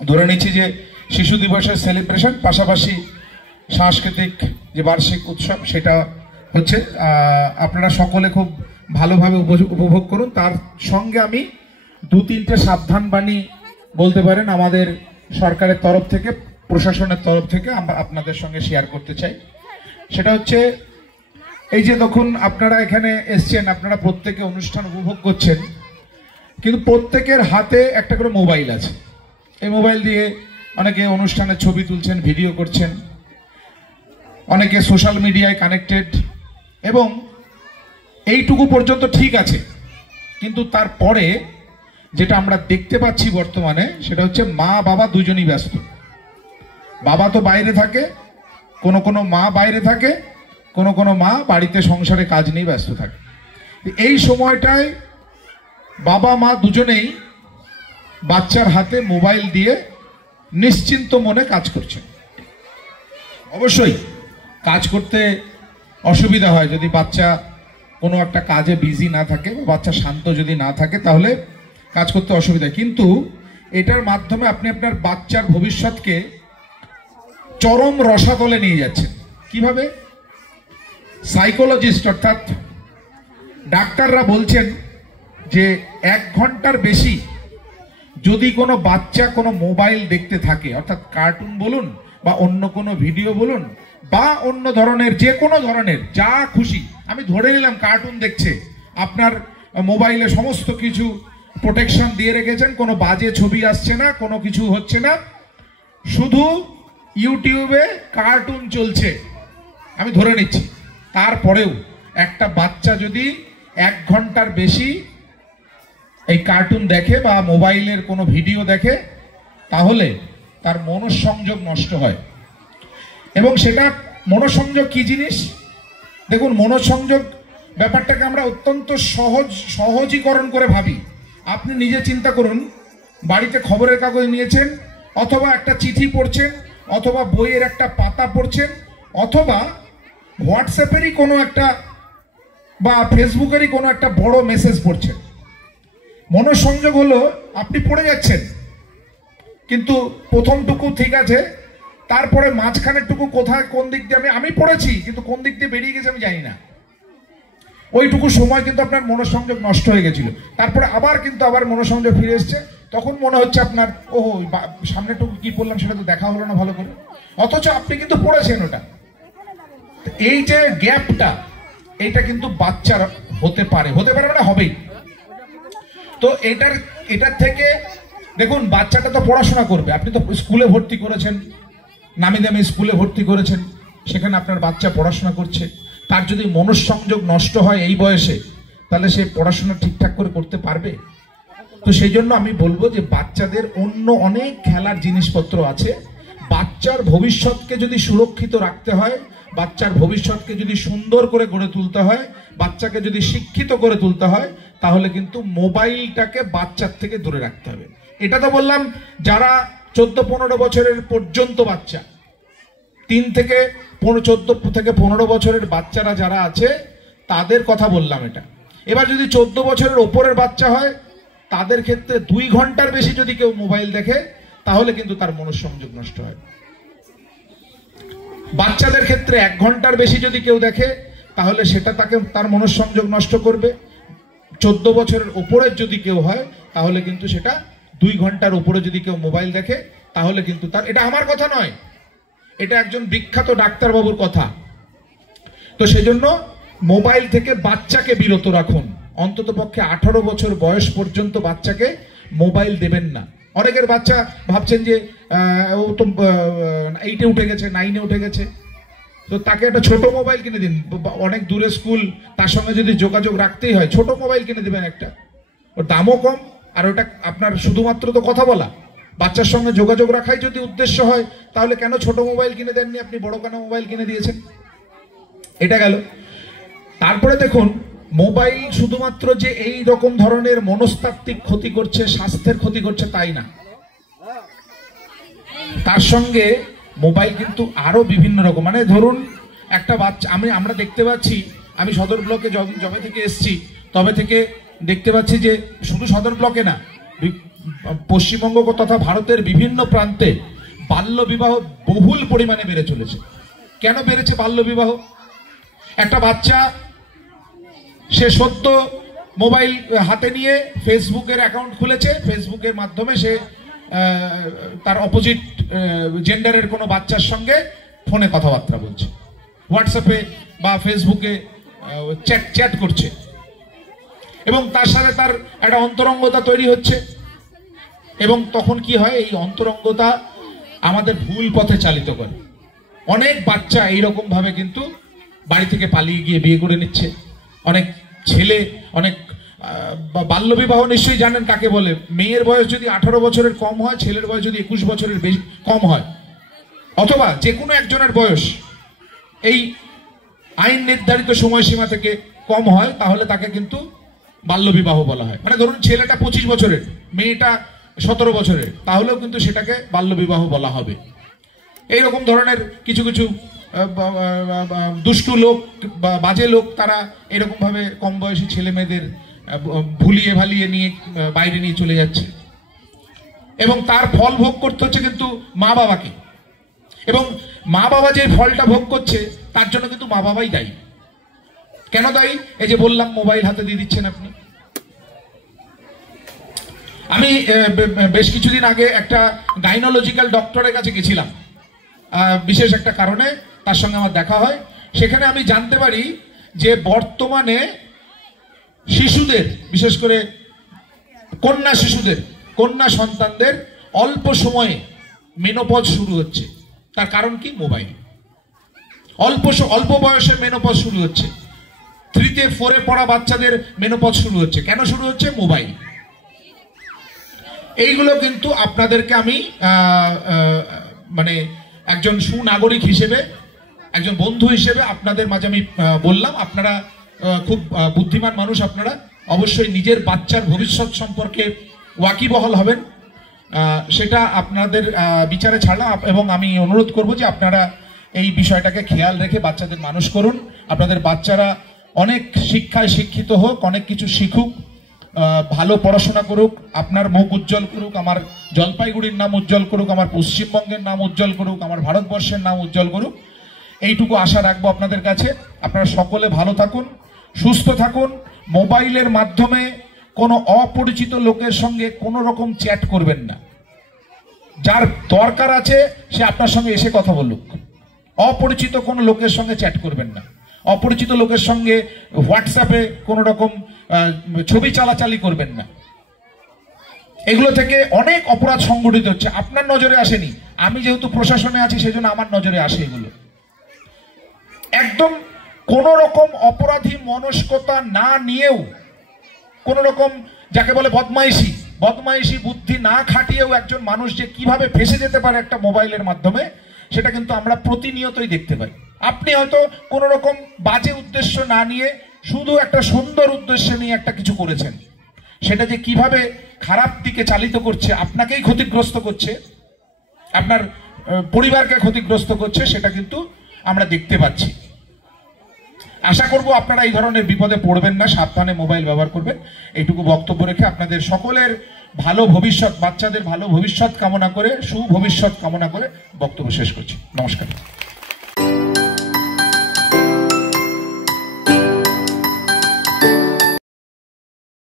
ধরে নিচ্ছি যে শিশু দিবসের সেলিব্রেশন, পাশাপাশি সাংস্কৃতিক যে বার্ষিক উৎসব সেটা হচ্ছে। আপনারা সকলে খুব ভালোভাবে উপভোগ করুন। তার সঙ্গে আমি 2-3টে সাবধান বাণী বলতে পারেন আমাদের সরকারের তরফ থেকে, প্রশাসনের তরফ থেকে আমরা আপনাদের সঙ্গে শেয়ার করতে চাই। সেটা হচ্ছে এই যে দেখুন আপনারা এখানে এসছেন, আপনারা প্রত্যেকে অনুষ্ঠান উপভোগ করছেন, কিন্তু প্রত্যেকের হাতে একটা করে মোবাইল আছে। এই মোবাইল দিয়ে অনেকে অনুষ্ঠানের ছবি তুলছেন, ভিডিও করছেন, অনেকে সোশ্যাল মিডিয়ায় কানেক্টেড, এবং এইটুকু পর্যন্ত ঠিক আছে। কিন্তু তারপরে যেটা আমরা দেখতে পাচ্ছি বর্তমানে, সেটা হচ্ছে মা বাবা দুজনই ব্যস্ত। বাবা তো বাইরে থাকে, কোনো মা বাইরে থাকে, কোনো মা বাড়িতে সংসারে কাজ নিয়ে ব্যস্ত থাকে। এই সময়টায় বাবা মা দুজনেই বাচ্চার হাতে মোবাইল দিয়ে নিশ্চিন্ত মনে কাজ করছেন। অবশ্যই কাজ করতে অসুবিধা হয় যদি বাচ্চা কোনো একটা কাজে বিজি না থাকে, বাচ্চা শান্ত যদি না থাকে, তাহলে কাজ করতে অসুবিধা। কিন্তু এটার মাধ্যমে আপনি আপনার বাচ্চার ভবিষ্যৎকে চরম রসাতলে নিয়ে যাচ্ছেন। কিভাবে? সাইকোলজিস্ট অর্থাৎ ডাক্তাররা বলছেন যে 1 ঘন্টার বেশি যদি কোনো বাচ্চা কোনো মোবাইল দেখতে থাকে, অর্থাৎ কার্টুন বলুন বা অন্য কোনো ভিডিও বলুন বা অন্য ধরনের যে কোনো ধরনের যা খুশি, আমি ধরে নিলাম কার্টুন দেখছে, আপনার মোবাইলে সমস্ত কিছু প্রোটেকশন দিয়ে রেখেছেন, কোনো বাজে ছবি আসছে না, কোনো কিছু হচ্ছে না, শুধু ইউটিউবে কার্টুন চলছে, আমি ধরে নিচ্ছি। তারপরেও একটা বাচ্চা যদি 1 ঘন্টার বেশি এই কার্টুন দেখে বা মোবাইলের কোনো ভিডিও দেখে, তাহলে তার মনঃসংযোগ নষ্ট হয়। এবং সেটা মনঃসংযোগ কি জিনিস? দেখুন, মনঃসংযোগ ব্যাপারটাকে আমরা অত্যন্ত সহজীকরণ করে ভাবি। আপনি নিজে চিন্তা করুন, বাড়িতে খবরের কাগজ নিয়েছেন, অথবা একটা চিঠি পড়ছেন, অথবা বইয়ের একটা পাতা পড়ছেন, অথবা হোয়াটসঅ্যাপেরই কোনো একটা বা ফেসবুকেরই কোনো একটা বড় মেসেজ পড়ছেন। মনঃসংযোগ হলো আপনি পড়ে যাচ্ছেন, কিন্তু প্রথমটুকু ঠিক আছে, তারপরে মাঝখানেরটুকু কোথায় কোন দিক দিয়ে আমি পড়েছি, কিন্তু কোন দিক দিয়ে বেরিয়ে গেছে আমি জানি না। ওইটুকু সময় কিন্তু আপনার মনঃসংযোগ নষ্ট হয়ে গেছিল। তারপরে আবার মনঃসংযোগ ফিরে এসছে, তখন মনে হচ্ছে আপনার ওহো সামনেটুকু কি পড়লাম সেটা তো দেখা হলো না ভালো করে, অথচ আপনি কিন্তু পড়েছেন ওটা। এই যে গ্যাপটা, এইটা কিন্তু বাচ্চার হতে পারে মানে হবেই। তো এটার থেকে দেখুন, বাচ্চাটা তো পড়াশোনা করবে, আপনি তো স্কুলে ভর্তি করেছেন, নামি দামি স্কুলে ভর্তি করেছেন, সেখানে আপনার বাচ্চা পড়াশোনা করছে, তার যদি মনঃসংযোগ নষ্ট হয় এই বয়সে, তাহলে সে পড়াশোনা ঠিকঠাক করে করতে পারবে? তো সেই জন্য আমি বলবো যে বাচ্চাদের অন্য অনেক খেলার জিনিসপত্র আছে। বাচ্চার ভবিষ্যৎকে যদি সুরক্ষিত রাখতে হয়, বাচ্চার ভবিষ্যৎকে যদি সুন্দর করে গড়ে তুলতে হয়, বাচ্চাকে যদি শিক্ষিত করে তুলতে হয়, তাহলে কিন্তু মোবাইলটাকে বাচ্চার থেকে দূরে রাখতে হবে। এটা তো বললাম যারা 14-15 বছরের পর্যন্ত বাচ্চা, 14 থেকে 15 বছরের বাচ্চারা যারা আছে তাদের কথা বললাম এটা। এবার যদি 14 বছরের ওপরের বাচ্চা হয়, তাদের ক্ষেত্রে 2 ঘন্টার বেশি যদি কেউ মোবাইল দেখে, তাহলে কিন্তু তার মনঃসংযোগ নষ্ট হয়। বাচ্চাদের ক্ষেত্রে 1 ঘন্টার বেশি যদি কেউ দেখে, তাহলে সেটা তার মনঃসংযোগ নষ্ট করবে। 14 বছরের উপরের যদি কেউ হয়, তাহলে কিন্তু সেটা 2 ঘন্টার উপরে যদি কেউ মোবাইল দেখে, তাহলে কিন্তু তার, এটা আমার কথা নয়, এটা একজন বিখ্যাত ডাক্তারবাবুর কথা। তো সেই জন্য মোবাইল থেকে বাচ্চাকে বিরত রাখুন। অন্তত পক্ষে 18 বছর বয়স পর্যন্ত বাচ্চাকে মোবাইল দেবেন না। অনেকের বাচ্চা ভাবছেন যে ও তো 8-এ উঠে গেছে, 9-এ উঠে গেছে, তো তাকে একটা ছোট মোবাইল কিনে দিন। অনেক দূরে স্কুল, তার সঙ্গে যদি যোগাযোগ রাখতেই হয়, ছোট মোবাইল কিনে দেবেন একটা, ওর দামও কম, আর ওটা আপনার শুধুমাত্র তো কথা বলা, বাচ্চার সঙ্গে যোগাযোগ রাখাই যদি উদ্দেশ্য হয়, তাহলে কেন ছোট মোবাইল কিনে দেননি আপনি, বড় কেন মোবাইল কিনে দিয়েছেন? এটা গেল। তারপরে দেখুন, মোবাইল শুধুমাত্র যে এই রকম ধরনের মনস্তাত্ত্বিক ক্ষতি করছে, স্বাস্থ্যের ক্ষতি করছে তাই না, তার সঙ্গে মোবাইল কিন্তু আরো বিভিন্ন রকম, মানে ধরুন একটা বাচ্চা, আমরা দেখতে পাচ্ছি, আমি সদর ব্লকে যবে থেকে এসছি তবে থেকে দেখতে পাচ্ছি যে শুধু সদর ব্লকে না, পশ্চিমবঙ্গ তথা ভারতের বিভিন্ন প্রান্তে বাল্যবিবাহ বহুল পরিমাণে বেড়ে চলেছে। কেন বেড়েছে বাল্যবিবাহ? একটা বাচ্চা সে সদ্য মোবাইল হাতে নিয়ে ফেসবুকের অ্যাকাউন্ট খুলেছে, ফেসবুকের মাধ্যমে সে তার অপোজিট জেন্ডারের কোনো বাচ্চার সঙ্গে ফোনে কথাবার্তা বলছে, হোয়াটসঅ্যাপে বা ফেসবুকে চ্যাট করছে, এবং তার সাথে তার একটা অন্তরঙ্গতা তৈরি হচ্ছে। এবং তখন কি হয়, এই অন্তরঙ্গতা আমাদের ভুল পথে চালিত করে। অনেক বাচ্চা এইরকম ভাবে কিন্তু বাড়ি থেকে পালিয়ে গিয়ে বিয়ে করে নিচ্ছে। অনেক ছেলে, অনেক বাল্যবিবাহ নিশ্চয়ই জানেন কাকে বলে। মেয়ের বয়স যদি 18 বছরের কম হয়, ছেলের বয়স যদি 21 বছরের বেশি কম হয়, অথবা যে কোনো একজনের বয়স এই আইন নির্ধারিত সময়সীমা থেকে কম হয়, তাহলে তাকে কিন্তু বাল্যবিবাহ বলা হয়। মানে ধরুন ছেলেটা 25 বছরের, মেয়েটা 17 বছরের, তাহলেও কিন্তু সেটাকে বাল্যবিবাহ বলা হবে। এইরকম ধরনের কিছু কিছু দুষ্টু লোক বা বাজে লোক, তারা এরকম ভাবে কম বয়সী ছেলে মেয়েদের ভুলিয়ে ভালিয়ে নিয়ে বাইরে নিয়ে চলে যাচ্ছে, এবং তার ফল ভোগ করতে হচ্ছে কিন্তু মা বাবাকে। এবং মা বাবা যে ফলটা ভোগ করছে তার জন্য কিন্তু মা বাবাই দায়ী। কেন দায়ী? এই যে বললাম, মোবাইল হাতে দিয়ে দিচ্ছেন আপনি। আমি বেশ কিছুদিন আগে একটা গাইনোলজিক্যাল ডক্টরের কাছে গেছিলাম, বিশেষ একটা কারণে তার সঙ্গে আমার দেখা হয়। সেখানে আমি জানতে পারি যে বর্তমানে শিশুদের, বিশেষ করে কন্যা শিশুদের, কন্যা সন্তানদের অল্প সময়ে মেনোপজ শুরু হচ্ছে। তার কারণ কি? মোবাইল। অল্প বয়সে মেনোপজ শুরু হচ্ছে। 3-তে 4-এ পড়া বাচ্চাদের মেনোপজ শুরু হচ্ছে। কেন শুরু হচ্ছে? মোবাইল। এইগুলো কিন্তু আপনাদেরকে আমি মানে একজন সুনাগরিক হিসেবে, একজন বন্ধু হিসেবে আপনাদের মাঝে আমি বললাম। আপনারা খুব বুদ্ধিমান মানুষ, আপনারা অবশ্যই নিজের বাচ্চার ভবিষ্যৎ সম্পর্কে ওয়াকিবহাল হবেন, সেটা আপনাদের বিচারে ছাড়লাম। এবং আমি অনুরোধ করব যে আপনারা এই বিষয়টাকে খেয়াল রেখে বাচ্চাদের মানুষ করুন। আপনাদের বাচ্চারা অনেক শিক্ষায় শিক্ষিত হোক, অনেক কিছু শিখুক, ভালো পড়াশোনা করুক, আপনার মুখ উজ্জ্বল করুক, আমার জলপাইগুড়ির নাম উজ্জ্বল করুক, আমার পশ্চিমবঙ্গের নাম উজ্জ্বল করুক, আমার ভারতবর্ষের নাম উজ্জ্বল করুক। এইটুকু আশা রাখবো আপনাদের কাছে। আপনারা সকলে ভালো থাকুন, সুস্থ থাকুন। মোবাইলের মাধ্যমে কোনো অপরিচিত লোকের সঙ্গে কোনো রকম চ্যাট করবেন না। যার দরকার আছে সে আপনার সঙ্গে এসে কথা বলুক। অপরিচিত কোনো লোকের সঙ্গে চ্যাট করবেন না। অপরিচিত লোকের সঙ্গে হোয়াটসঅ্যাপে কোনো রকম ছবি চালাচালি করবেন না। এগুলো থেকে অনেক অপরাধ সংগঠিত হচ্ছে। আপনার নজরে আসেনি, আমি যেহেতু প্রশাসনে আছি সেজন্য আমার নজরে আসে এগুলো। একদম কোন রকম অপরাধী মনস্কতা না নিয়েও, কোন রকম যাকে বলে বদমাইশি বুদ্ধি না খাটিয়েও একজন মানুষ যে কিভাবে ফেসে যেতে পারে একটা মোবাইলের মাধ্যমে, সেটা কিন্তু আমরা প্রতিনিয়তই দেখতে পাই। আপনি হয়তো কোন রকম বাজে উদ্দেশ্য না নিয়ে শুধু একটা সুন্দর উদ্দেশ্য নিয়ে একটা কিছু করেছেন, সেটা যে কিভাবে খারাপ দিকে চালিত করছে, আপনাকেই ক্ষতিগ্রস্ত করছে, আপনার পরিবারকে ক্ষতিগ্রস্ত করছে, সেটা কিন্তু আমরা দেখতে পাচ্ছি। আশা করব আপনারা এই ধরনের বিপদে পড়বেন না, সাবধানে মোবাইল ব্যবহার করবেন। এইটুকু বক্তব্য রেখে আপনাদের সকলের ভালো ভবিষ্যৎ, বাচ্চাদের ভালো ভবিষ্যৎ কামনা করে, সুভবিষ্যৎ কামনা করে বক্তব্য শেষ করছি। নমস্কার।